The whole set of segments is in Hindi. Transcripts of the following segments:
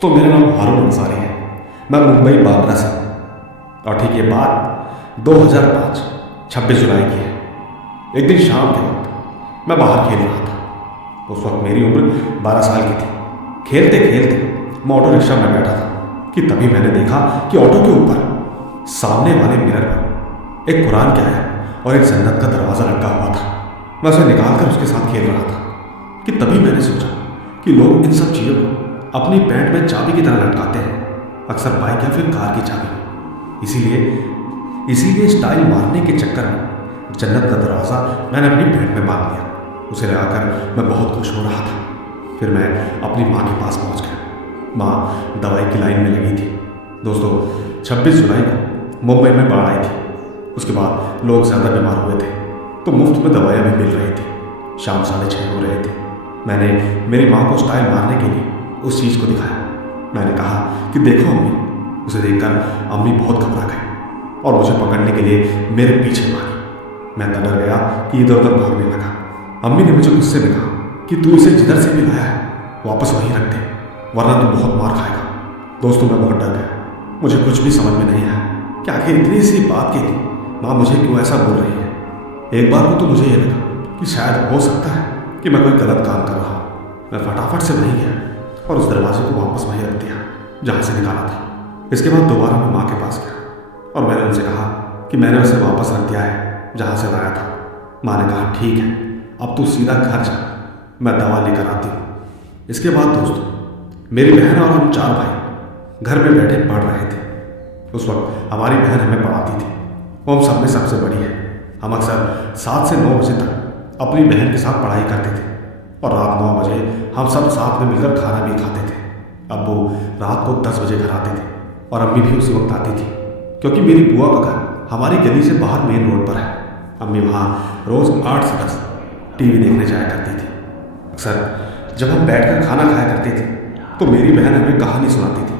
तो मेरा नाम हारून अंसारी है। मैं मुंबई बांद्रा से हूँ। और ठीक ये बात 2005 26 जुलाई की है। एक दिन शाम के वक्त मैं बाहर खेल रहा था। उस वक्त मेरी उम्र 12 साल की थी। खेलते खेलते मैं ऑटो रिक्शा में बैठा था कि तभी मैंने देखा कि ऑटो के ऊपर सामने वाले मिरर पर एक कुरान की आयत और एक जन्नत का दरवाज़ा लटका हुआ था। मैं उसे निकालकर उसके साथ खेल रहा था कि तभी मैंने सोचा कि लोग इन सब चीज़ों को अपनी पैंट में चाबी की तरह लटकाते हैं, अक्सर बाइक या फिर कार की चाबी। इसीलिए स्टाइल मारने के चक्कर में जन्नत का दरवाज़ा मैंने अपनी पैंट में बांध लिया। उसे लगाकर मैं बहुत खुश हो रहा था। फिर मैं अपनी माँ के पास पहुँच गया। माँ दवाई की लाइन में लगी थी। दोस्तों, 26 जुलाई को मुंबई में बाढ़ आई थी। उसके बाद लोग ज़्यादा बीमार हुए थे तो मुफ्त में दवाइयाँ भी मिल रही थी। शाम 6:30 हो रहे थे। मैंने मेरी माँ को स्टाइल मारने के लिए उस चीज़ को दिखाया। मैंने कहा कि देखो अम्मी। उसे देखकर अम्मी बहुत घबरा गई और मुझे पकड़ने के लिए मेरे पीछे भागी। मैं डर गया कि इधर उधर भागने लगा। अम्मी ने मुझे गुस्से में कहा कि तू इसे जिधर से भी लाया है वापस वहीं रख दे, वरना तू बहुत मार खाएगा। दोस्तों, मैं बहुत डर गया। मुझे कुछ भी समझ में नहीं आया कि आखिर इतनी सी बात के लिए माँ मुझे क्यों ऐसा बोल रही है। एक बार को तो मुझे ये लगा कि शायद हो सकता है कि मैं कोई गलत काम कर रहा हूँ। मैं फटाफट से वहीं गया और उस दरवाजे को वापस वहीं रख दिया जहाँ से निकाला था। इसके बाद दोबारा मैं माँ के पास गया और मैंने उनसे कहा कि मैंने उसे वापस रख दिया है जहाँ से लाया था। माँ ने कहा ठीक है, अब तू सीधा घर जा, मैं दवा लेकर आती हूँ। इसके बाद दोस्तों, मेरी बहन और हम 4 भाई घर में बैठे पढ़ रहे थे। उस वक्त हमारी बहन हमें पढ़ाती थी। वो हम सब में सबसे बड़ी है। हम अक्सर 7 से 9 बजे तक अपनी बहन के साथ पढ़ाई करते थे और रात 9 बजे हम सब साथ में मिलकर खाना भी खाते थे। अब्बू रात को 10 बजे घर आते थे और अम्मी भी उसी वक्त आती थी, क्योंकि मेरी बुआ का घर हमारी गली से बाहर मेन रोड पर है। अम्मी वहाँ रोज़ 8 से 10 टीवी देखने जाया करती थी। अक्सर जब हम बैठकर खाना खाया करते थे तो मेरी बहन हमें कहानी सुनाती थी।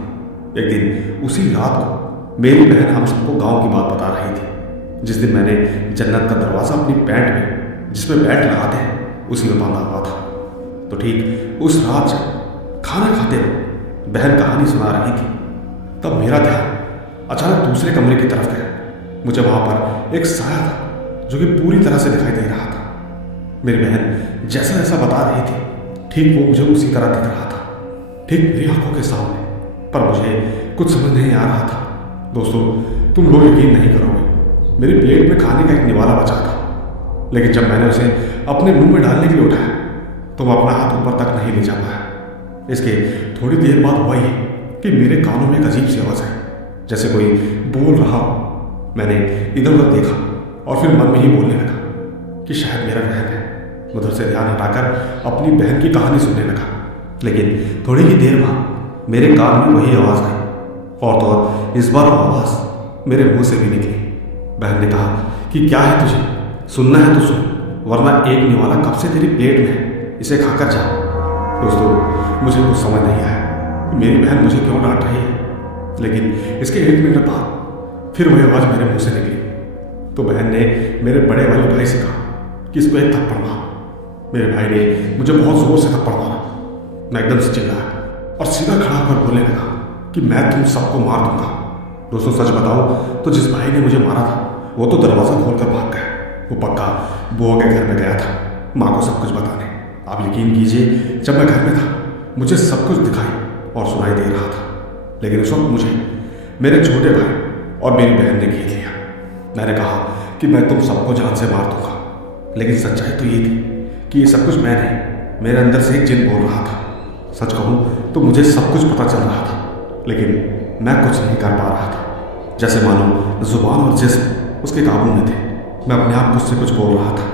एक दिन उसी रात को मेरी बहन हम सबको गाँव की बात बता रही थी। जिस दिन मैंने जन्नत का दरवाज़ा अपनी पैंट में, जिसमें बैट लगाते हैं, उसी में बांधा हुआ था। तो ठीक उस रात जब खाना खाते हुए बहन कहानी सुना रही थी, तब मेरा ध्यान अचानक दूसरे कमरे की तरफ गया। मुझे वहाँ पर एक साया था जो कि पूरी तरह से दिखाई दे रहा था। मेरी बहन जैसा जैसा बता रही थी ठीक वो मुझे उसी तरह दिख रहा था, ठीक मेरी आंखों के सामने। पर मुझे कुछ समझ नहीं आ रहा था। दोस्तों, तुम लोग यकीन नहीं करोगे, मेरी प्लेट में खाने का एक निवाला बचा था, लेकिन जब मैंने उसे अपने मुंह में डालने के लिए उठाया तो मैं अपना हाथ ऊपर तक नहीं ले जा पाया। इसके थोड़ी देर बाद हुआ ये कि मेरे कानों में एक अजीब सी आवाज़ आई, जैसे कोई बोल रहा हो। मैंने इधर उधर देखा और फिर मन में ही बोलने लगा कि शायद मेरा बहन है। उधर से ध्यान हटाकर अपनी बहन की कहानी सुनने लगा। लेकिन थोड़ी ही देर बाद मेरे कान में वही आवाज़ आई, और तो और इस बार वो आवाज़ मेरे मुंह से भी निकली। बहन ने कहा कि क्या है तुझे, सुनना है तो सुन, वरना एक निवाला कब से तेरी प्लेट में है, इसे खाकर जा। दोस्तों, मुझे कुछ समझ नहीं आया मेरी बहन मुझे क्यों डांट रही है, लेकिन इसके 1 मिनट बाद फिर वही आवाज़ मेरे मुंह से निकली। तो बहन ने मेरे बड़े वाले भाई से कहा कि इसको एक थप्पड़ मार। मेरे भाई ने मुझे बहुत ज़ोर से थप्पड़ मारा। मैं एकदम से चिल्लाया और सीधा खड़ा होकर बोलने लगा कि मैं तुम सबको मार दूंगा। दोस्तों, सच बताऊं तो जिस भाई ने मुझे मारा था वो तो दरवाज़ा खोलकर भाग गया। वो पक्का बुआ के घर में गया था माँ को सब कुछ बताने। आप यकीन कीजिए, जब मैं घर में था मुझे सब कुछ दिखाई और सुनाई दे रहा था, लेकिन उस वक्त मुझे मेरे छोटे भाई और मेरी बहन ने घेर लिया। मैंने कहा कि मैं तुम सबको जान से मार दूंगा, लेकिन सच्चाई तो ये थी कि ये सब कुछ मैं नहीं, मेरे अंदर से एक जिन बोल रहा था। सच कहूँ तो मुझे सब कुछ पता चल रहा था, लेकिन मैं कुछ नहीं कर पा रहा था। जैसे मानो जुबान और जिस्म उसके काबू में थे। मैं अपने आप मुझसे कुछ बोल रहा था।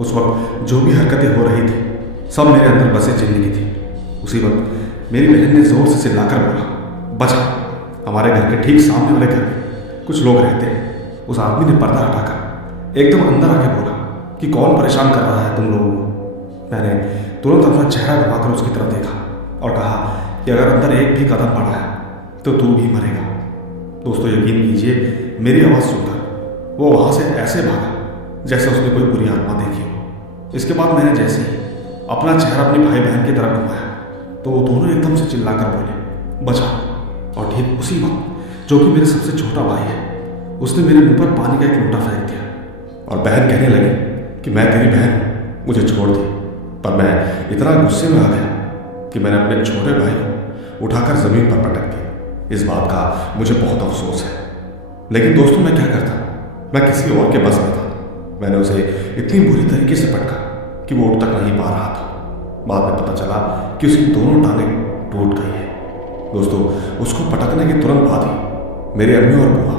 उस वक्त जो भी हरकतें हो रही थी सब मेरे अंदर बसे जिंदगी थी। उसी वक्त मेरी बहन ने जोर से चिल्लाकर बोला, बचा। हमारे घर के ठीक सामने वाले घर में कुछ लोग रहते हैं। उस आदमी ने पर्दा हटाकर एकदम अंदर आके बोला कि कौन परेशान कर रहा है तुम लोगों को। मैंने तुरंत अपना चेहरा घुमाकर उसकी तरफ देखा और कहा कि अगर अंदर एक भी कदम पड़ा है तो तू भी मरेगा। दोस्तों, यकीन कीजिए, मेरी आवाज़ सुनकर वो वहाँ से ऐसे भागा जैसे उसने कोई बुरी आत्मा देखी हो। इसके बाद मैंने जैसे ही अपना चेहरा अपने भाई बहन की तरफ घुमाया तो वो दोनों एकदम से चिल्लाकर बोले बचा। और ठीक उसी वक्त जो कि मेरे सबसे छोटा भाई है, उसने मेरे मुंह पर पानी का एक लोटा फेंक दिया और बहन कहने लगी कि मैं तेरी बहन हूं, मुझे छोड़ दी। पर मैं इतना गुस्से में आ गया कि मैंने अपने छोटे भाई को उठाकर जमीन पर पटक दिया। इस बात का मुझे बहुत अफसोस है, लेकिन दोस्तों मैं क्या करता, मैं किसी और के बस में था। मैंने उसे इतनी बुरी तरीके से पटका कि वो उठ तक नहीं पा रहा था। बाद में पता चला कि उसकी दोनों टांगें टूट गई है। दोस्तों, उसको पटकने के तुरंत बाद ही मेरी अम्मी और बुआ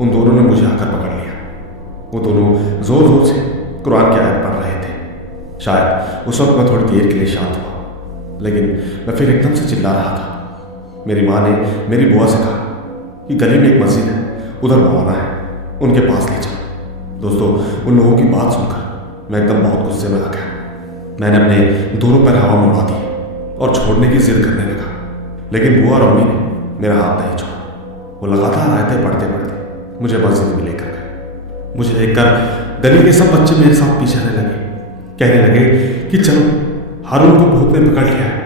उन दोनों ने मुझे आकर पकड़ लिया। वो दोनों जोर जोर से कुरान की आयत पढ़ रहे थे। शायद उस वक्त मैं थोड़ी देर के लिए शांत हुआ, लेकिन मैं फिर एकदम से चिल्ला रहा था। मेरी माँ ने मेरी बुआ से कहा कि गली में एक मस्जिद है, उधर मौलाना है, उनके पास ले चल। दोस्तों, उन लोगों की बात सुनकर मैं एकदम बहुत गुस्से में आ गया। मैंने अपने दोनों पैर हवा में उड़ा दिए और छोड़ने की जिद करने लगा, लेकिन बुआ और अम्मी ने मेरा हाथ नहीं छोड़ा। वो लगातार आयतें पढ़ते पढ़ते मुझे मस्जिद में लेकर गए। मुझे देखकर गली के सब बच्चे मेरे साथ पीछे आने लगे, कहने लगे कि चलो, हारून को भूत ने पकड़ लिया है।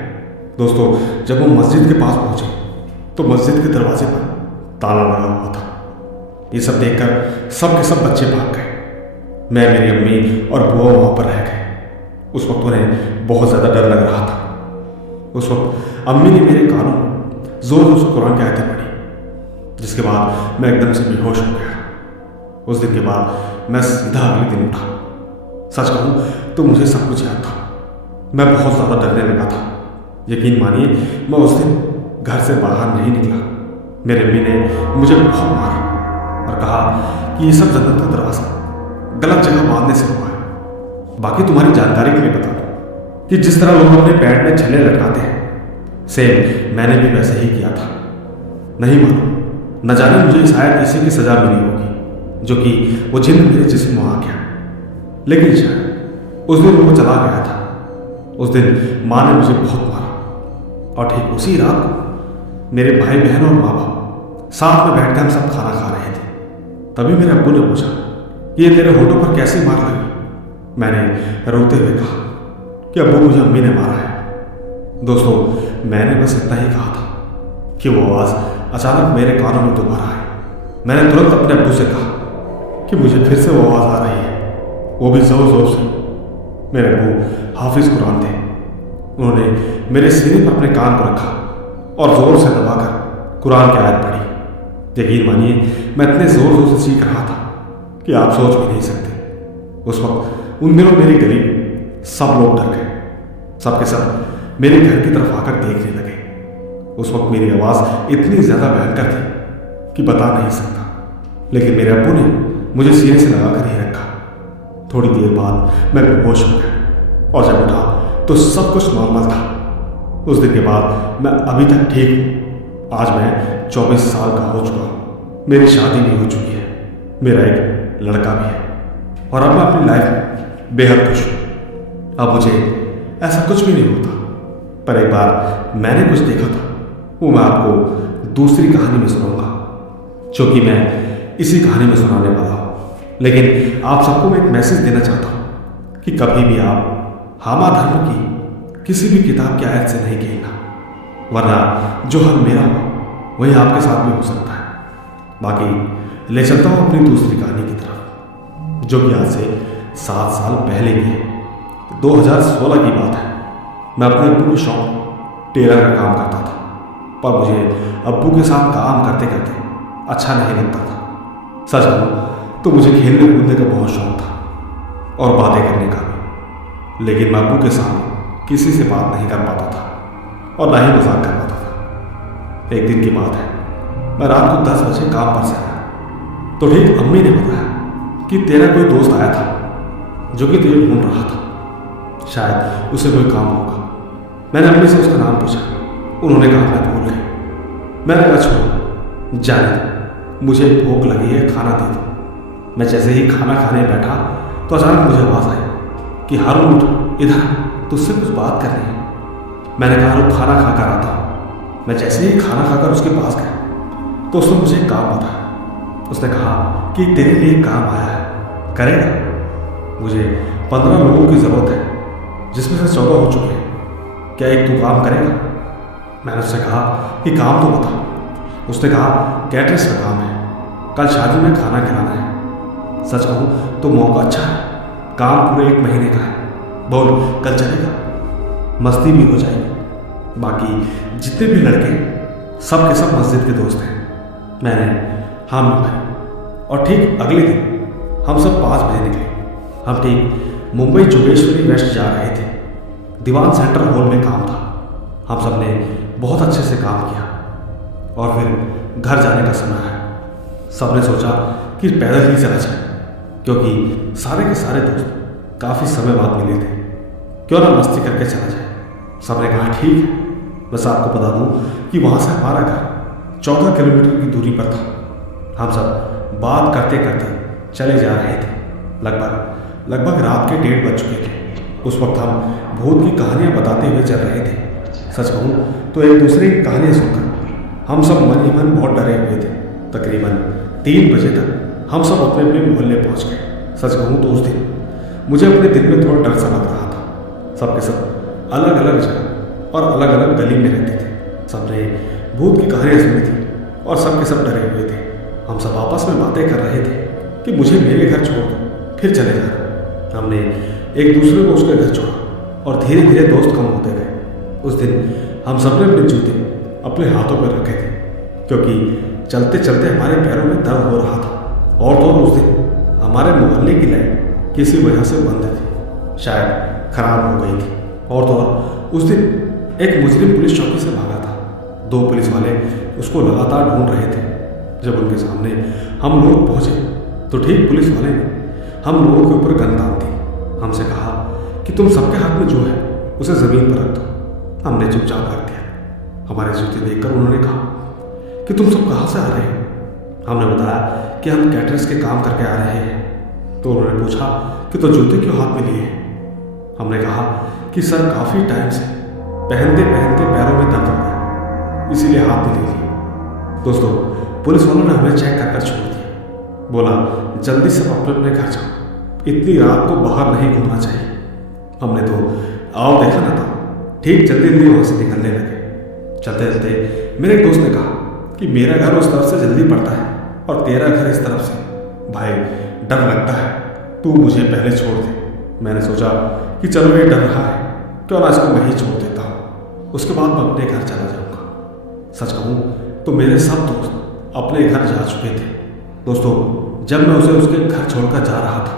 दोस्तों, जब वो मस्जिद के पास पहुंचे तो मस्जिद के दरवाजे पर ताला लगा हुआ था। ये सब देखकर सब के सब बच्चे भाग गए। मैं, मेरी अम्मी और बुआ वहां पर रह गए। उस वक्त उन्हें बहुत ज्यादा डर लग रहा था। उस वक्त अम्मी ने मेरे कानों में जोर जोर से कुरान की आयतें पढ़ी, जिसके बाद मैं एकदम से बेहोश हो गया। उस दिन के बाद मैं सीधा अगले दिन उठा। सच कहूं तो मुझे सब कुछ याद था। मैं बहुत ज्यादा डरने लगा था। यकीन मानिए, मैं उस दिन घर से बाहर नहीं निकला। मेरे अम्मी ने मुझे बहुत मारा और कहा कि ये सब जन्नत का दरवाजा गलत जगह बांधने से हुआ है। बाकी तुम्हारी जानकारी के लिए बता दूं कि जिस तरह लोग अपने पैंट में छल्ले लटकाते हैं, सेम मैंने भी वैसे ही किया था। नहीं मानो, न जाने मुझे शायद ऐसी की सजा मिली होगी जो कि वो जिन मेरे जिस्म में आ गया। लेकिन शायद उस दिन वो चला गया था। उस दिन माँ ने मुझे बहुत मारा और ठीक उसी रात को मेरे भाई बहन और माँ बाप साथ में बैठकर हम सब खाना खा रहे थे। तभी मेरे अब्बू ने पूछा कि ये तेरे होठों पर कैसी मार लगी। मैंने रोते हुए कहा कि अब्बू, मुझे अम्मी ने मारा है। दोस्तों, मैंने बस इतना ही कहा था कि वो आवाज़ अचानक मेरे कानों में दोबारा आई। मैंने तुरंत अपने अब्बू से कहा कि मुझे फिर से वो आवाज़ आ रही है, वो भी जोर जोर से। मेरे अब्बू हाफिज कुरान थे। उन्होंने मेरे सीने पर अपने कान को रखा और जोर से दबाकर कुरान की आयत पढ़ी। यकीन मानिए, मैं इतने जोर जोर से सीख रहा था कि आप सोच भी नहीं सकते। उस वक्त उन दिनों मेरी गली में सब लोग डर गए। सब के सब मेरे घर की तरफ आकर देखने लगे। उस वक्त मेरी आवाज़ इतनी ज़्यादा भयंकर थी कि बता नहीं सकता, लेकिन मेरे अब्बू ने मुझे सीने से लगाकर ही रखा। थोड़ी देर बाद मैं बेहोश हो गया और जब उठा तो सब कुछ नॉर्मल था। उस दिन के बाद मैं अभी तक ठीक हूँ। आज मैं 24 साल का हो चुका हूँ। मेरी शादी भी हो चुकी है, मेरा एक लड़का भी है और अब मैं अपनी लाइफ में बेहद खुश हूँ। अब मुझे ऐसा कुछ भी नहीं होता। पर एक बार मैंने कुछ देखा था, वो मैं आपको दूसरी कहानी में सुनाऊंगा, जो कि मैं इसी कहानी में सुनाने वाला हूँ। लेकिन आप सबको मैं एक मैसेज देना चाहता हूँ कि कभी भी आप हामा धर्म की किसी भी किताब की आयत से नहीं खेलना, वरना जो हल मेरा हो वही आपके साथ भी हो सकता है। बाकी ले चलता हूँ अपनी दूसरी कहानी की तरफ, जो कि आज से 7 साल पहले की है। 2016 की बात है। मैं अपने अब्बू के शौक टेलर का काम करता था, पर मुझे अब्बू के साथ काम करते करते अच्छा नहीं लगता था। सच कहूँ तो मुझे खेलने कूदने का बहुत शौक था और बातें करने का भी, लेकिन मैं अब्बू के साथ किसी से बात नहीं कर पाता था और ना ही मजाक कर पाता था। एक दिन की बात है, मैं रात को 10 बजे काम पर से आया तो ठीक अम्मी ने बताया कि तेरा कोई दोस्त आया था जो कि तुझे ढूंढ रहा था, शायद उसे कोई काम होगा। मैंने अम्मी से उसका नाम पूछा, उन्होंने कहा मैं भूल गई। मैंने कहा छोड़ो, जाने दो, मुझे भूख लगी है, खाना दे दो। मैं जैसे ही खाना खाने बैठा तो अचानक मुझे आवाज़ आई कि हारून उठ, इधर तुझसे कुछ बात करनी है। मैंने कहा रुक, खाना खा कर आता हूँ। मैं जैसे ही खाना खाकर उसके पास गया तो उसने मुझे एक काम बताया। उसने कहा कि तेरे लिए काम आया है, करेगा? मुझे 15 लोगों की ज़रूरत है, जिसमें से 14 हो चुके हैं। क्या एक तू काम करेगा? मैंने उससे कहा कि काम तो बता। उसने कहा कैटरस का काम है, कल शादी में खाना खिलाना है। सच कहूँ तो मौका अच्छा है, काम पूरे 1 महीने का है। बोल कल चलेगा? मस्ती भी हो जाएगी। बाकी जितने भी लड़के सब के सब मस्जिद के दोस्त हैं। मैंने हाँ में भाई। और ठीक अगले दिन हम सब 5 बजे निकले। हम ठीक मुंबई जोगेश्वरी वेस्ट जा रहे थे। दीवान सेंटर हॉल में काम था। हम सब ने बहुत अच्छे से काम किया और फिर घर जाने का समय है। सब ने सोचा कि पैदल ही चला जाए, क्योंकि सारे के सारे दोस्त काफ़ी समय बाद मिले थे। क्यों ना मस्ती करके चला जाए। सब ने कहा ठीक है। बस आपको बता दूं कि वहाँ से हमारा घर 14 किलोमीटर की दूरी पर था। हम सब बात करते करते चले जा रहे थे। लगभग रात के 1:30 बज चुके थे। उस वक्त हम भूत की कहानियाँ बताते हुए चल रहे थे। सच कहूँ तो एक दूसरे की कहानियाँ सुनकर हम सब मन ही मन बहुत डरे हुए थे। तकरीबन 3 बजे तक हम सब अपने अपने मोहल्ले पहुँच गए। सच कहूँ तो उस दिन मुझे अपने दिल में थोड़ा डर सा लग रहा था। सब के सब अलग अलग जगह और अलग अलग गली में रहते थे। सबने भूत की कहानियाँ सुनी थी और सब के सब डरे हुए थे। हम सब आपस में बातें कर रहे थे कि मुझे मेरे घर छोड़ दो, फिर चले जाना। हमने एक दूसरे को उसके घर छोड़ा और धीरे धीरे दोस्त कम होते गए। उस दिन हम सबने अपने जूते अपने हाथों पर रखे थे, क्योंकि चलते चलते हमारे पैरों में दर्द हो रहा था। और तो उस दिन हमारे मोहल्ले की लाइट किसी वजह से बंद थी, शायद खराब हो गई थी। और तो उस दिन एक मुजरिम पुलिस चौकी से भागा था। 2 पुलिस वाले उसको लगातार ढूंढ रहे थे। जब उनके सामने हम लोग पहुंचे तो ठीक पुलिस वाले ने हम लोगों के ऊपर गन तान दी। हमसे कहा कि तुम सबके हाथ में जो है उसे ज़मीन पर रख दो। हमने चुपचाप रख दिया। हमारे जूते देखकर उन्होंने कहा कि तुम सब कहाँ से आ रहे हैं? हमने बताया कि हम कैटरस के काम करके आ रहे हैं। तो उन्होंने पूछा कि तो जूते क्यों हाथ में लिए हैं? हमने कहा कि सर काफ़ी टाइम से पहनते पहनते पैरों में दर्द हो गया, इसीलिए हाथ में ले लिए। दोस्तों, पुलिस वालों ने हमें चेक कर छोड़ दिया। बोला जल्दी से अपने अपने घर जाओ, इतनी रात को बाहर नहीं घूमना चाहिए। हमने तो आओ देखा ना था, ठीक जल्दी जल्दी वहाँ से निकलने लगे। चलते चलते मेरे एक दोस्त ने कहा कि मेरा घर उस तरफ से जल्दी पड़ता है और तेरा घर इस तरफ से। भाई डर लगता है, तू मुझे पहले छोड़ दे। मैंने सोचा कि चलो ये डर रहा है, क्यों ना इसको मैं ही छोड़ देता हूँ, उसके बाद मैं अपने घर चला जाऊँगा। सच कहूँ तो मेरे सब दोस्त अपने घर जा चुके थे। दोस्तों, जब मैं उसे उसके घर छोड़कर जा रहा था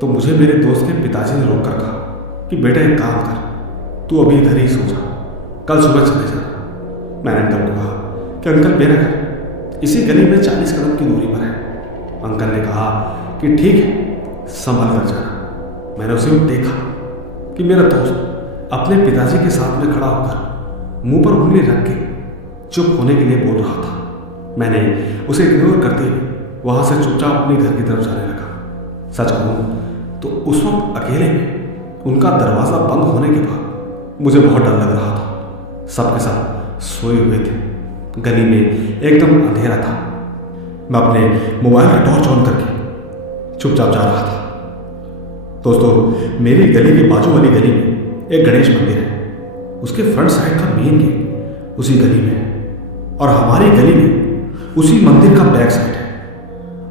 तो मुझे मेरे दोस्त के पिताजी ने रोक कर कहा कि बेटा एक काम कर, तू अभी इधर ही सो जा, कल सुबह चले जाना। मैंने अंकल को कहा कि अंकल मेरा घर इसी गली में 40 कदम की दूरी पर है। अंकल ने कहा कि ठीक है, संभल कर जाना। मैंने उसे देखा कि मेरा दोस्त अपने पिताजी के साथ में खड़ा होकर मुंह पर उंगली रख के चुप होने के लिए बोल रहा था। मैंने उसे इग्नोर करते हुए वहाँ से चुपचाप अपने घर की तरफ जाने लगा। सच कहूँ तो उस वक्त अकेले में उनका दरवाज़ा बंद होने के बाद मुझे बहुत डर लग रहा था। सब के सब सोए हुए थे, गली में एकदम अंधेरा था। मैं अपने मोबाइल का टॉर्च ऑन करके चुपचाप जा रहा था। दोस्तों, मेरी गली के बाजू वाली गली में एक गणेश मंदिर है। उसके फ्रंट साइड का मेन गेट उसी गली में है और हमारी गली में उसी मंदिर का बैक साइड है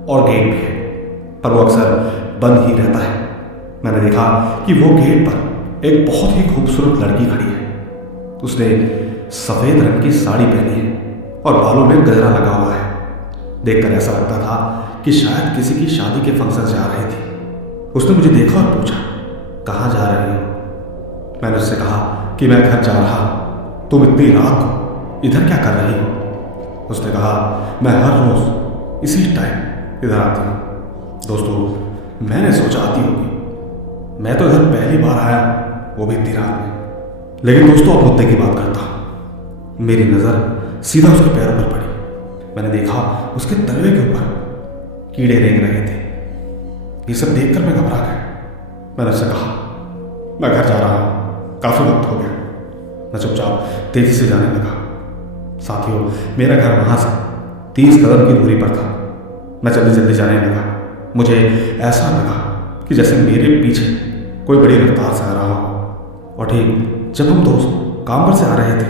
और गेट भी है, पर वो अक्सर बंद ही रहता है। मैंने देखा कि वो गेट पर एक बहुत ही खूबसूरत लड़की खड़ी है। उसने सफ़ेद रंग की साड़ी पहनी है और बालों में गजरा लगा हुआ है। देखकर ऐसा लगता था कि शायद किसी की शादी के फंक्शन से आ रही थी। उसने मुझे देखा और पूछा, कहाँ जा रही हो? मैंने उससे कहा कि मैं घर जा रहा हूँ, तुम इतनी रात को इधर क्या कर रही हो? उसने कहा, मैं हर रोज़ इसी टाइम इधर आती हूँ। दोस्तों, मैंने सोचा आती होगी, मैं तो इधर पहली बार आया, वो भी इतनी रात में। लेकिन दोस्तों, अब मुद्दे की बात करता हूँ। मेरी नज़र सीधा उसके पैरों पर पड़ी। मैंने देखा उसके तलवे के ऊपर कीड़े रेंग रहे थे। ये सब देखकर मैं घबरा गया। मैंने उससे कहा, मैं घर जा रहा हूँ, काफ़ी वक्त हो गया। मैं चुपचाप तेज़ी से जाने लगा। साथियों, मेरा घर वहाँ से 30 कदम की दूरी पर था। मैं जल्दी जल्दी जाने लगा। मुझे ऐसा लगा कि जैसे मेरे पीछे कोई बड़ी रफ्तार से आ रहा हो। और ठीक जब हम दोस्त काम पर से आ रहे थे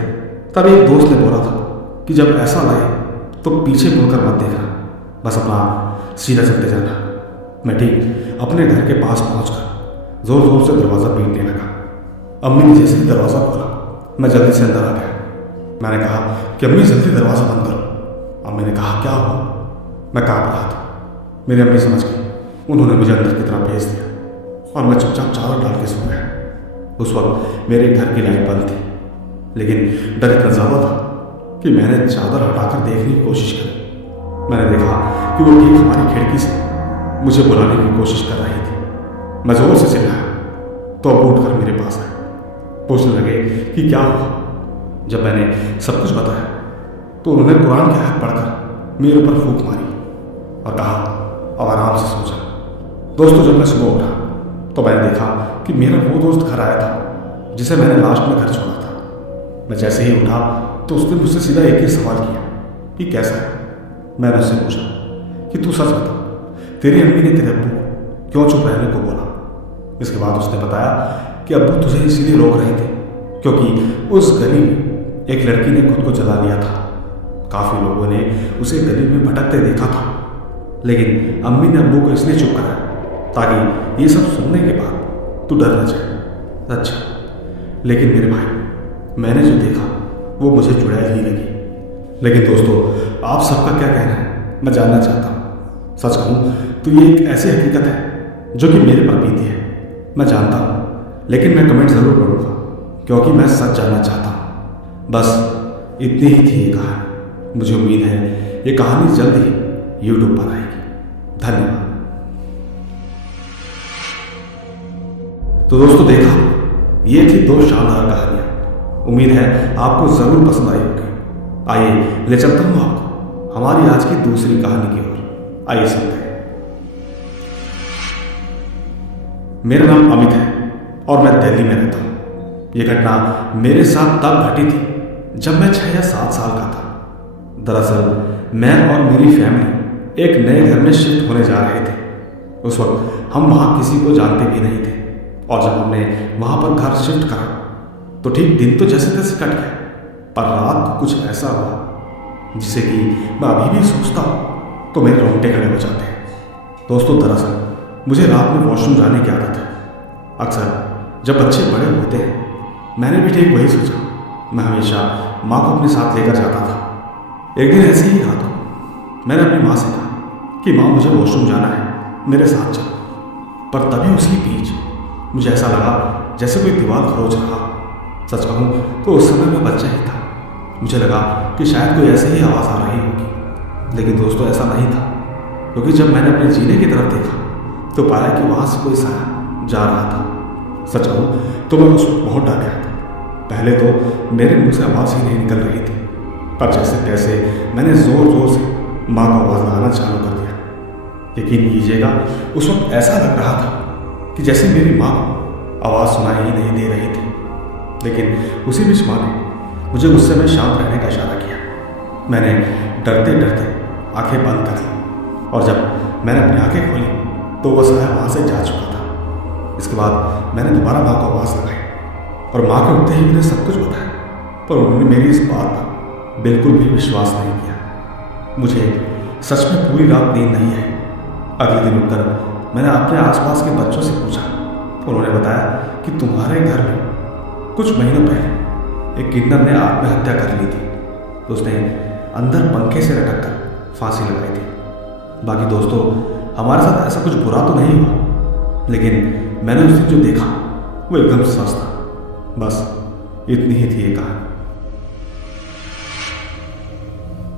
तब एक दोस्त ने बोला था कि जब ऐसा लगे तो पीछे मुड़कर मत देखना, बस अपना सीधा चलते जाना। मैं ठीक अपने घर के पास पहुंचकर जोर जोर से दरवाज़ा पीटने लगा। अम्मी ने जैसे ही दरवाज़ा खोला, मैं जल्दी से अंदर आ गया। मैंने कहा कि अम्मी जल्दी दरवाज़ा बंद करो। अम्मी ने कहा क्या हुआ? मैं काँप रहा था। मेरी अम्मी समझ गई, उन्होंने मुझे अंदर की तरफ भेज दिया और मैं चुपचाप चादर डाल के सो गया। उस वक्त मेरे घर की लाइट बंद थी, लेकिन डर इतना ज़्यादा था कि मैंने चादर हटाकर देखने की कोशिश की। मैंने देखा कि वो ठीक हमारी खिड़की से मुझे बुलाने की कोशिश कर रही थी। मैं जोर से चिल्लाया तो अब उठकर मेरे पास आए, पूछने लगे कि क्या हुआ। जब मैंने सब कुछ बताया तो उन्होंने कुरान की आयत पढ़कर मेरे ऊपर फूंक मारी और कहा अब आराम से सो जा। दोस्तों, जब मैं सुबह उठा तो मैंने देखा कि मेरा वो दोस्त घर आया था जिसे मैंने लास्ट में घर छोड़ा था। मैं जैसे ही उठा तो उसने मुझसे सीधा एक ही सवाल किया कि कैसा है। मैंने उससे पूछा कि तू सच बता, तेरी अम्मी ने तेरे अब्बू को क्यों चुप रहने को बोला। इसके बाद उसने बताया कि अब्बू तुझे इसीलिए रोक रहे थे क्योंकि उस गली में एक लड़की ने खुद को जला लिया था। काफ़ी लोगों ने उसे गली में भटकते देखा था, लेकिन अम्मी ने अब्बू को इसलिए चुप कराया ताकि ये सब सुनने के बाद तू डर न जाए। अच्छा, लेकिन मेरे भाई, मैंने जो देखा वो मुझे चुड़ैल ही लगी। लेकिन दोस्तों, आप सबका क्या कहना है मैं जानना चाहता हूँ। सच कहूँ तो ये एक ऐसी हकीकत है जो कि मेरे पर बीती है, मैं जानता हूँ, लेकिन मैं कमेंट ज़रूर पढ़ूँगा क्योंकि मैं सच जानना चाहता हूँ। बस इतनी ही थी ये कहानी। मुझे उम्मीद है ये कहानी जल्द ही यूट्यूब पर आएगी। धन्यवाद। तो दोस्तों, देखा, ये थी 2 शानदार कहानियाँ। उम्मीद है आपको ज़रूर पसंद आई होगी। आइए ले चलता हूँ आपको हमारी आज की दूसरी कहानी की ओर। आइए सुनते हैं। मेरा नाम अमित है और मैं दिल्ली में रहता हूँ। ये घटना मेरे साथ तब घटी थी जब मैं 6 या 7 साल का था। दरअसल मैं और मेरी फैमिली एक नए घर में शिफ्ट होने जा रहे थे। उस वक्त हम वहाँ किसी को जानते भी नहीं थे और जब हमने वहाँ पर घर शिफ्ट करा तो ठीक दिन तो जैसे तैसे कट गया, पर रात को कुछ ऐसा हुआ जिसे कि मैं अभी भी सोचता हूँ तो मेरे रोंगटे खड़े हो जाते हैं। दोस्तों, दरअसल मुझे रात में वॉशरूम जाने की आदत है। अक्सर जब बच्चे बड़े होते हैं, मैंने भी ठीक वही सोचा। मैं हमेशा माँ को अपने साथ लेकर जाता था। एक दिन ऐसे ही रात को मैंने अपनी माँ से कहा कि माँ, मुझे वॉशरूम जाना है, मेरे साथ चलो। पर तभी उसके बीच मुझे ऐसा लगा जैसे कोई दीवार खरोच रहा। सच कहूँ तो उस समय मैं बच्चा ही था। मुझे लगा कि शायद कोई ऐसे ही आवाज़ आ रही होगी, लेकिन दोस्तों ऐसा नहीं था, क्योंकि जब मैंने अपने जीने की तरफ देखा तो पाया कि वहाँ से कोई साया जा रहा था। सच कहूँ तो मैं उस वक्त बहुत डर गया था। पहले तो मेरे मुंह से आवाज़ ही नहीं निकल रही थी, पर जैसे तैसे मैंने ज़ोर ज़ोर से माँ को आवाज़ लगाना चालू कर दिया। यकीन कीजिएगा, उस वक्त ऐसा लग रहा था कि जैसे मेरी माँ को आवाज़ सुनाई ही नहीं दे रही थी। लेकिन उसी बीच माँ ने मुझे गुस्से में शांत रहने का इशारा किया। मैंने डरते डरते आंखें बंद कर ली और जब मैंने अपनी आंखें खोली तो वह साया वहाँ से जा चुका था। इसके बाद मैंने दोबारा माँ को आवाज़ लगाई और माँ के उठते ही मुझे सब कुछ बताया, पर उन्होंने मेरी इस बात पर बिल्कुल भी विश्वास नहीं किया। मुझे सच में पूरी रात नींद नहीं आई। अगले दिन उठकर मैंने अपने आसपास के बच्चों से पूछा। उन्होंने बताया कि तुम्हारे घर में कुछ महीनों पहले एक किन्नर ने आत्महत्या कर ली थी। तो उसने अंदर पंखे से लटक कर फांसी लगाई थी। बाकी दोस्तों, हमारे साथ ऐसा कुछ बुरा तो नहीं हुआ, लेकिन मैंने उस दिन जो देखा वो एकदम सच था। बस इतनी ही थी ये कहानी।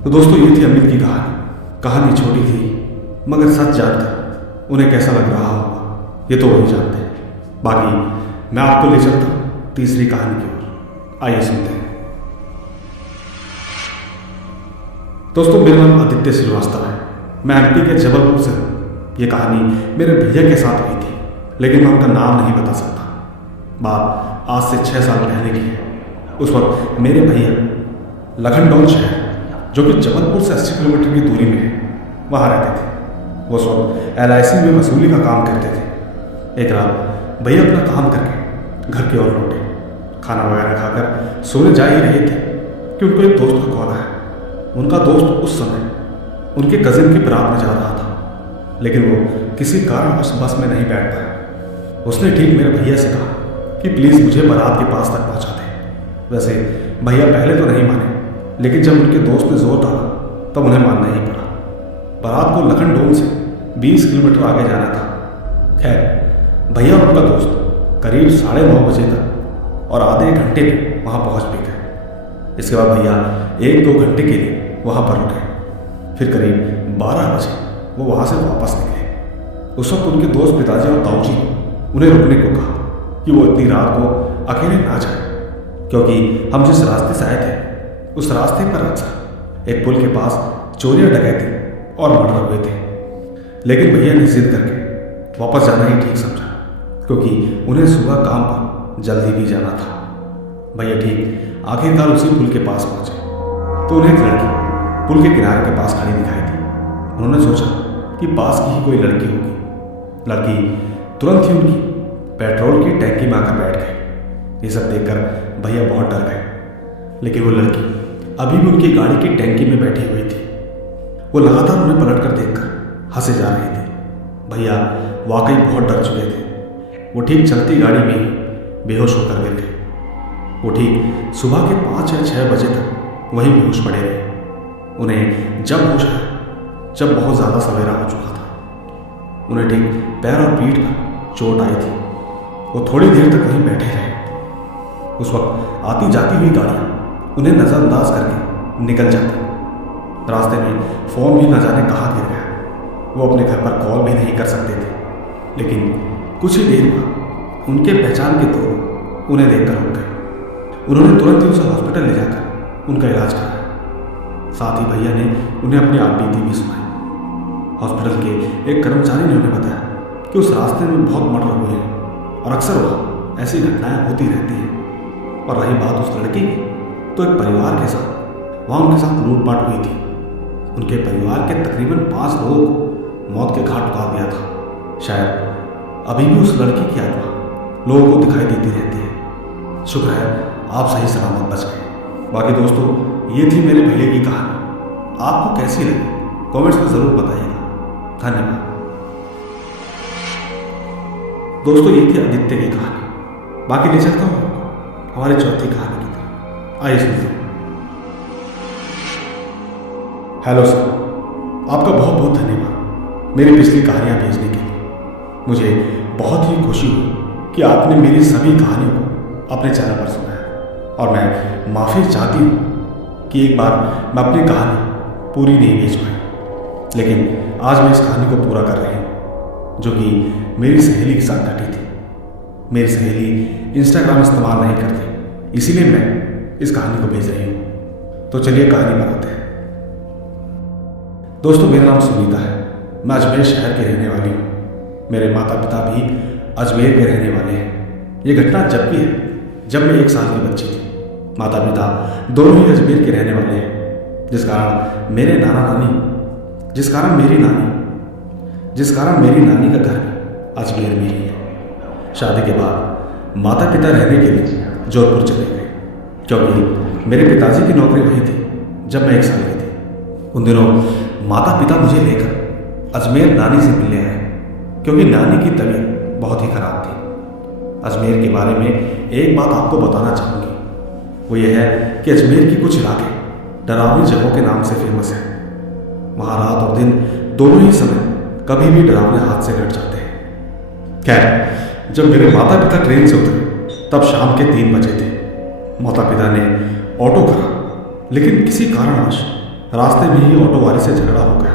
तो दोस्तों, ये थी अमित की कहानी। कहानी छोटी थी, मगर सच जानकर उन्हें कैसा लग रहा होगा ये तो वही जानते हैं। बाकी मैं आपको ले चलता हूँ तीसरी कहानी की ओर। आइए सुनते हैं। दोस्तों, मेरा नाम आदित्य श्रीवास्तव है। मैं एमपी के जबलपुर से हूँ। ये कहानी मेरे भैया के साथ हुई थी, लेकिन मैं उनका नाम नहीं बता सकता। बात आज से 6 साल पहले की है। उस वक्त मेरे भैया लखनऊ शहर, जो कि जबलपुर से 80 किलोमीटर की दूरी में है, वहाँ रहते थे। वो उस वक्त LIC में वसूली का काम करते थे। एक रात भैया अपना काम करके घर की ओर लौटे। खाना वगैरह खाकर सोने जा ही रहे थे कि उनको एक दोस्त का कॉल आया। उनका दोस्त उस समय उनके कजिन की बारात में जा रहा था, लेकिन वो किसी कारण उस बस में नहीं बैठ पाया। उसने ठीक मेरे भैया से कहा कि प्लीज़ मुझे बारात के पास तक पहुंचा दे। वैसे भैया पहले तो नहीं माने, लेकिन जब उनके दोस्त ने जोर डाला तब उन्हें मानना ही पड़ा। बारात को लखनडोम से 20 किलोमीटर आगे जाना था। खैर भैया और उनका दोस्त करीब 9:30 बजे तक और आधे घंटे में वहाँ पहुँच भी गए। इसके बाद भैया 1-2 घंटे के लिए वहाँ पर रुके। फिर करीब 12 बजे वो वहाँ से वापस निकले। उस वक्त उनके दोस्त पिताजी और ताऊजी ने उन्हें रुकने को कहा कि वो इतनी रात को अकेले ना जाए, क्योंकि हम जिस रास्ते से आए थे उस रास्ते पर अक्सर एक पुल के पास चोरियां, डकैती और मर्डर हुए थे। लेकिन भैया ने जिद करके वापस जाना ही ठीक समझा, क्योंकि उन्हें सुबह काम पर जल्दी भी जाना था। भैया ठीक आखिरकार उसी पुल के पास पहुंचे तो उन्हें एक लड़की पुल के किनारे के पास खड़ी दिखाई दी। उन्होंने सोचा कि पास की ही कोई लड़की होगी। लड़की तुरंत ही उनकी पेट्रोल की टैंकी में आकर बैठ गई। ये सब देखकर भैया बहुत डर गए, लेकिन वो लड़की अभी भी उनकी गाड़ी की टैंकी में बैठी हुई थी। वो लगातार उन्हें पलटकर देखकर हंसे जा रही थी। भैया वाकई बहुत डर चुके थे। वो ठीक चलती गाड़ी में ही बेहोश होकर गिर गए। वो ठीक सुबह के 5 या 6 बजे तक वहीं बेहोश पड़े रहे। उन्हें जब होश आया, जब बहुत ज़्यादा सवेरा हो चुका था। उन्हें ठीक पैर और पीठ पर चोट आई थी। वो थोड़ी देर तक वहीं बैठे रहे। उस वक्त आती जाती हुई गाड़ियाँ उन्हें नज़रअंदाज करके निकल जाती। रास्ते में फ़ोन भी न जाने कहाँ गिर गया। वो अपने घर पर कॉल भी नहीं कर सकते थे। लेकिन कुछ ही देर बाद उनके पहचान के दो उन्हें देखकर रुक गए। उन्होंने तुरंत ही उसे हॉस्पिटल ले जाकर उनका इलाज कराया। साथ ही भैया ने उन्हें अपनी आप बीती भी सुनाई। हॉस्पिटल के एक कर्मचारी ने उन्हें बताया कि उस रास्ते में बहुत मर्डर हुए हैं और अक्सर वहाँ ऐसी घटनाएं होती रहती हैं। और रही बात उस लड़की की, तो एक परिवार के साथ वहाँ उनके साथ लूटपाट हुई थी। उनके परिवार के तकरीबन 5 लोगों को मौत के घाट उतार दिया था। शायद अभी भी उस लड़की की आत्मा लोगों को दिखाई देती रहती है। शुक्र है आप सही सलामत बच गए। बाकी दोस्तों, ये थी मेरे भैया की कहानी। आपको कैसी लगी कमेंट्स में ज़रूर बताइएगा। धन्यवाद दोस्तों। ये थी आदित्य की कहानी। बाकी ले चलता हूँ हमारी चौथी कहानी की तरफ। आइए सुनते हैं। हेलो सर, आपका बहुत बहुत धन्यवाद मेरी पिछली कहानियाँ भेजने के लिए। मुझे बहुत ही खुशी हुई कि आपने मेरी सभी कहानियों को अपने चैनल पर सुना है। और मैं माफ़ी चाहती हूँ कि एक बार मैं अपनी कहानी पूरी नहीं भेज पाई, लेकिन आज मैं इस कहानी को पूरा कर रही हूँ, जो कि मेरी सहेली के साथ घटी थी। मेरी सहेली इंस्टाग्राम इस्तेमाल नहीं करती, इसीलिए मैं इस कहानी को भेज रही हूँ। तो चलिए कहानी पर आते हैं। दोस्तों, मेरा नाम सुनीता है। मैं अजमेर शहर की रहने वाली हूँ। मेरे माता पिता भी अजमेर के रहने वाले हैं। ये घटना जब की है जब मैं 1 साल की बच्ची थी। माता पिता दोनों ही अजमेर के रहने वाले हैं, जिस कारण मेरी नानी का घर अजमेर में ही है। शादी के बाद माता पिता रहने के लिए जोधपुर चले गए, क्योंकि मेरे पिताजी की नौकरी वहीं थी जब मैं 1 साल की थी। उन दिनों माता पिता मुझे लेकर अजमेर नानी से मिलने आए, क्योंकि नानी की तबीयत बहुत ही खराब थी। अजमेर के बारे में एक बात आपको बताना चाहूँगी, वो ये है कि अजमेर की कुछ इलाके डरावनी जगहों के नाम से फेमस हैं। वहाँ रात और दिन दोनों ही समय कभी भी डरावने हादसे घट जाते हैं। खैर, जब मेरे माता पिता ट्रेन से उतरे तब शाम के 3 बजे थे। माता पिता ने ऑटो करा, लेकिन किसी कारणवश रास्ते में ही ऑटो वाले से झगड़ा हो गया।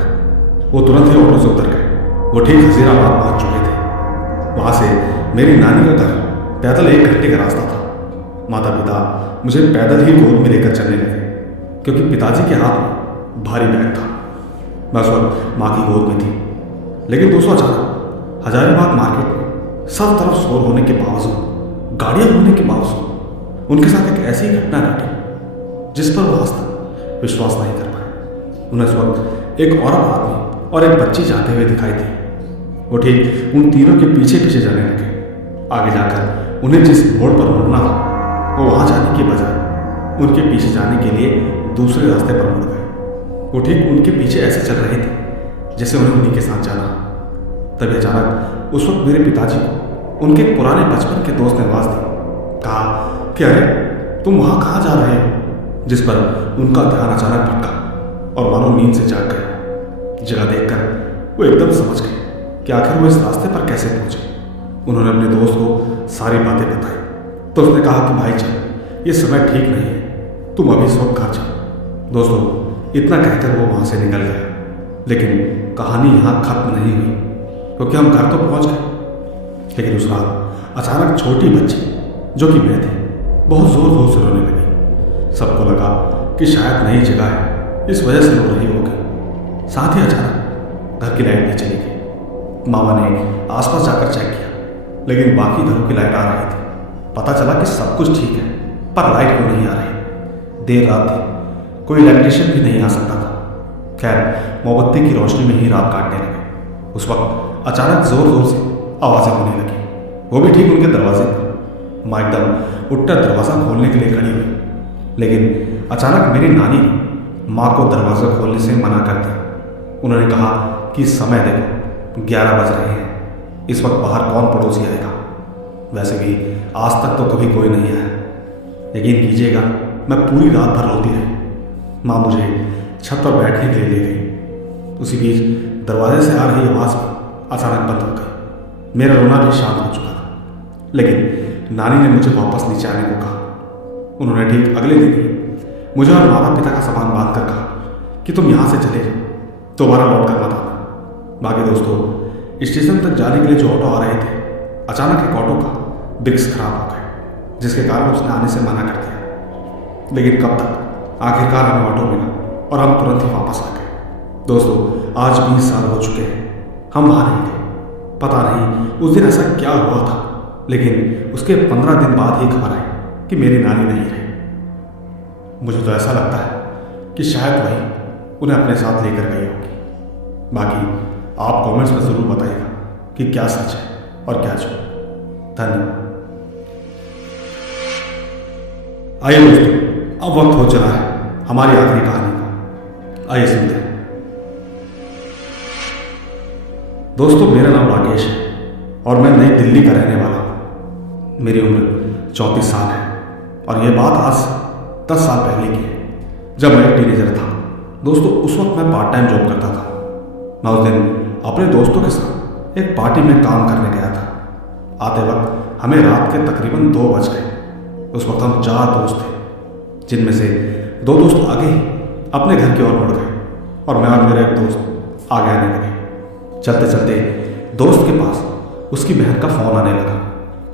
वो तुरंत ही ऑटो से उतर गए। वो ठीक हजीराबाद पहुँच चुके थे। वहाँ से मेरी नानी का घर पैदल 1 घंटे का रास्ता था। माता पिता मुझे पैदल ही गोद में लेकर चलने लगे, क्योंकि पिताजी के हाथ में भारी बैग था। मैं उस वक्त माँ की गोद में थी। लेकिन दोस्तों, अचानक हजारीबाग मार्केट में सब तरफ शोर होने के बावजूद, गाड़ियाँ होने के बावजूद उनके साथ एक ऐसी घटना घटी जिस पर वो आज तक विश्वास नहीं कर पाए। उन्हें उस वक्त एक औरत आदमी और एक बच्ची जाते हुए दिखाई दी। वो ठीक उन तीनों के पीछे पीछे जाने लगे। आगे जाकर उन्हें जिस मोड़ पर मुड़ना था, वो वहाँ जाने के बजाय उनके पीछे जाने के लिए दूसरे रास्ते पर मुड़ गए। वो ठीक उनके पीछे ऐसे चल रहे थे जैसे उन्हें उन्हीं के साथ जाना। तभी अचानक उस वक्त मेरे पिताजी को उनके पुराने बचपन के दोस्त ने आवाज दी, कहा कि अरे तुम वहां कहाँ जा रहे हो? जिस पर उनका ध्यान अचानक भटका और मानो नींद से जाग गए। जगह देखकर वो एकदम समझ गए कि आखिर वो इस रास्ते पर कैसे पहुंचे। उन्होंने अपने दोस्त को सारी बातें बताई तो उसने कहा कि भाई चल, ये समय ठीक नहीं है, तुम अभी इस वक्त घर जाओ। दोस्तों, इतना कहकर वो वहां से निकल गया। लेकिन कहानी यहाँ खत्म नहीं हुई, क्योंकि हम घर तो पहुंच गए। लेकिन उस रात अचानक छोटी बच्ची, जो कि मैं थी, बहुत जोर जोर से रोने लगी। सबको लगा कि शायद नई जगह है, इस वजह से रो रही होगी। साथ ही अचानक घर की लाइट भी चली गई। मामा ने आसपास जाकर चेक किया, लेकिन बाकी घरों की लाइट आ रही थी। पता चला कि सब कुछ ठीक है, पर लाइट क्यों नहीं आ रही? देर रात थी, कोई इलेक्ट्रिशियन भी नहीं आ सकता था। खैर, मोमबत्ती की रोशनी में ही रात काटने लगे। उस वक्त अचानक जोर जोर से आवाजें होने लगी, वो भी ठीक उनके दरवाजे पर। माँ एकदम उठकर दरवाजा खोलने के लिए खड़ी हुई, लेकिन अचानक मेरी नानी ने माँ को दरवाजा खोलने से मना कर दिया। उन्होंने कहा कि समय देखो, 11 बज रहे हैं, इस वक्त बाहर कौन पड़ोसी आएगा? वैसे भी आज तक तो कभी कोई नहीं आया। यकीन कीजिएगा, मैं पूरी रात भर रोती रही। माँ मुझे छत पर बैठने के लिए ले गई। उसी बीच दरवाजे से आ रही आवाज़ भी अचानक बंद हो गई। मेरा रोना भी शांत हो चुका था, लेकिन नानी ने मुझे वापस नीचे आने को कहा। उन्होंने ठीक अगले दिन ही मुझे और माता पिता का सामान बांध कर कहा कि तुम यहाँ से चले जाओ, दोबारा लौट कर मत आना। बाकी दोस्तों, स्टेशन तक जाने के लिए जो ऑटो आ रहे थे, अचानक एक ऑटो का ब्रेक्स खराब हो गए, जिसके कारण उसने आने से मना कर दिया। लेकिन कब तक? आखिरकार हमें ऑटो मिला और हम तुरंत ही वापस आ गए। दोस्तों, आज 20 साल हो चुके हैं, हम वहाँ नहीं गए। पता नहीं उस दिन ऐसा क्या हुआ था, लेकिन उसके 15 दिन बाद ही खबर आई कि मेरी नानी नहीं रही। मुझे तो ऐसा लगता है कि शायद वही उन्हें अपने साथ लेकर गई होगी। बाकी आप कमेंट्स में ज़रूर बताइएगा कि क्या सच है और क्या झूठ। धन्यवाद। आइए दोस्तों, अब वक्त हो चला है हमारी आखिरी कहानी का। आइए सुनते हैं। दोस्तों, मेरा नाम राकेश है और मैं नई दिल्ली का रहने वाला हूँ। मेरी उम्र 34 साल है और यह बात आज 10 साल पहले की है, जब मैं एक टीनेजर था। दोस्तों, उस वक्त मैं पार्ट टाइम जॉब करता था। मैं उस दिन अपने दोस्तों के साथ एक पार्टी में काम करने गया था। आते वक्त हमें रात के तकरीबन 2 बज गए। उस वक्त हम 4 दोस्त थे, जिनमें से 2 दोस्त आगे ही अपने घर की ओर मुड़ गए और मैं और मेरा एक दोस्त आगे आने लगे। चलते चलते दोस्त के पास उसकी बहन का फ़ोन आने लगा।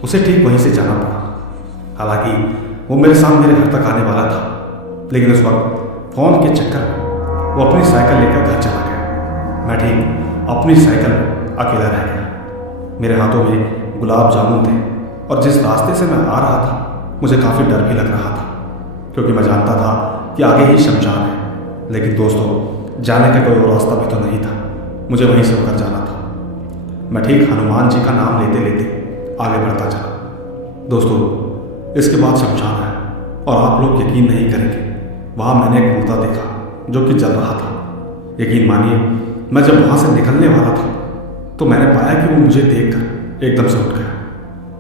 उसे ठीक वहीं से जाना पड़ा। हालांकि वो मेरे साथ मेरे घर तक आने वाला था, लेकिन उस वक्त फ़ोन के चक्कर में वो अपनी साइकिल लेकर घर चला गया। मैं ठीक अपनी साइकिल में अकेला रह गया। मेरे हाथों में गुलाब जामुन थे और जिस रास्ते से मैं आ रहा था, मुझे काफ़ी डर भी लग रहा था, क्योंकि मैं जानता था कि आगे ही शमशान है। लेकिन दोस्तों, जाने का कोई और रास्ता भी तो नहीं था, मुझे वहीं से होकर जाना था। मैं ठीक हनुमान जी का नाम लेते लेते आगे बढ़ता चला। दोस्तों, इसके बाद शमशान है और आप लोग यकीन नहीं करेंगे, वहाँ मैंने एक मुर्दा देखा जो कि जल रहा था। यकीन मानिए, मैं जब वहाँ से निकलने वाला था तो मैंने पाया कि वो मुझे देखकर एकदम से उठ गया।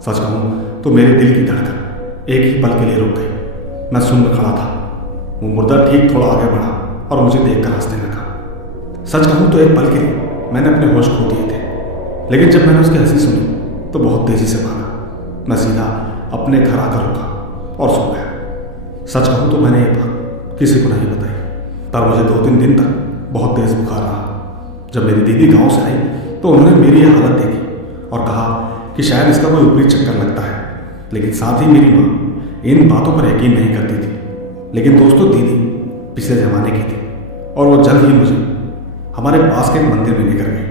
सच कहूँ तो मेरे दिल की धड़कन एक ही पल के लिए रुक गई। मैं सुन खड़ा था। वो मुर्दा ठीक थोड़ा आगे बढ़ा और मुझे देखकर हंसने लगा। सच कहूँ तो एक पल के लिए मैंने अपने होश खो दिए थे, लेकिन जब मैंने उसकी हंसी सुनी तो बहुत तेज़ी से भागा। मैं सीधा अपने घर आकर रुका और सो गया। सच कहूँ तो मैंने ये बात किसी को नहीं बताई, पर मुझे 2-3 दिन तक बहुत तेज़ बुखार रहा। जब मेरी दीदी गांव से आई तो उन्होंने मेरी ये हालत देखी और कहा कि शायद इसका कोई ऊपरी चक्कर लगता है। लेकिन साथ ही मेरी माँ इन बातों पर यकीन नहीं करती थी। लेकिन दोस्तों, दीदी पिछले ज़माने की थी और वो जल्द ही मुझे हमारे पास के एक मंदिर में लेकर गई।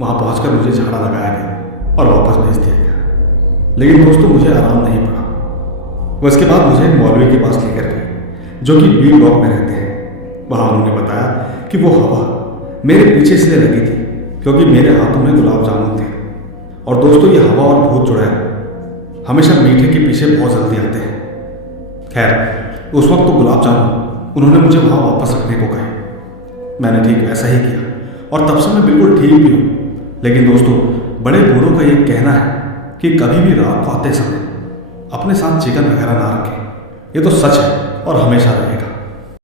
वहाँ पहुँचकर मुझे झाड़ा लगाया गया और वापस भेज दिया गया। लेकिन दोस्तों, मुझे आराम नहीं पड़ा। वो इसके बाद मुझे एक मौलवी के पास लेकर गए, जो कि बी ब्लॉक में रहते हैं। वहाँ उन्होंने बताया कि वो हवा मेरे पीछे इसलिए लगी थी क्योंकि मेरे हाथों में गुलाब जामुन थे। और दोस्तों, ये हवा और भूत जो है हमेशा मीठे के पीछे बहुत जल्दी आते हैं। खैर, उस वक्त तो गुलाब जामुन उन्होंने मुझे वहाँ वापस रखने को कहे। मैंने ठीक वैसा ही किया और तब से मैं बिल्कुल ठीक भी हूँ। लेकिन दोस्तों, बड़े बूढ़ों का ये कहना है कि कभी भी रात को आते समय अपने साथ चिकन वगैरह ना रखें। ये तो सच है और हमेशा रहेगा।